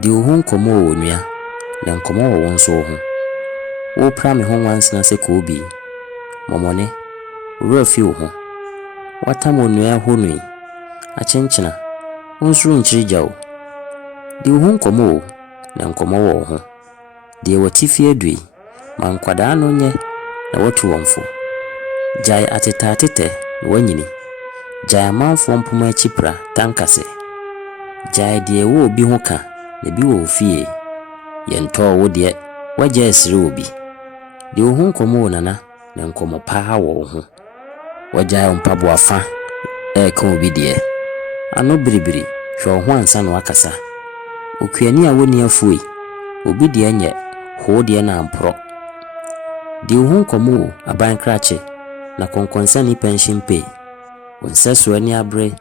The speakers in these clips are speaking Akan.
Di ohun komo onua na nkomo wo wonso ho. Wo pra me ho wansena se ko bi. Momone, wura fi wo ho. Watam onua ho nui. Achenchena, wonsuru nchiri jawo. Di ohun komo na nkomo wo ho. Di watifi adui, ma nkwada no nye na watu wonfo. Jai atete wanyini. Jai amanfo mpoma chipra tankase. Jai die wo obi ho ka na bi wo fie. Yento wo de waje esire obi. De ohun komo nana na nkomo pa wo ho. Waja mpabo afa ka obi de. Ano biribiri hwe ho ansa no akasa. Okuani a woni afui. Obi de nye ho de na ampro. De ohun komo aban krache na konkonsa ni pension pay. Wonseso ani abre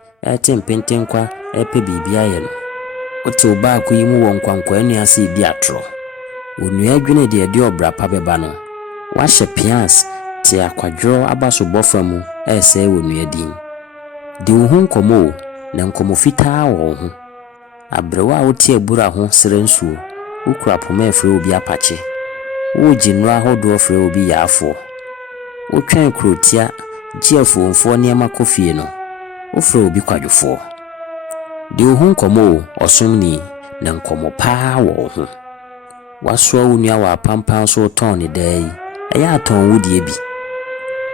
tempentenkwa epe bibia ye no. Ote oba akuyi mu wonkwankwa anu ase bi atro. Onua adwene de obra pa beba no. Wahye pians te akwadwo abaso bofa mu ese onua din. De ohun komo na nkomo fitaa wo ho. Abrewa ote abura ho serensuo. Ukura poma efre obi apache. Wo jinwa hodo ofre obi yaafo. Otwan krotia giafuomfo niema kofie no. Ofre obi kwadwofo. De ohun komo osumni na nkomo pa wo ho. Waso onua wa pampan so ton ne dai. Eya aton wudie bi.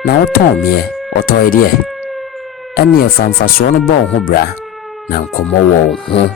Na oton me otoide. Ene efamfa so no bo ho bra na nkomo wo ho.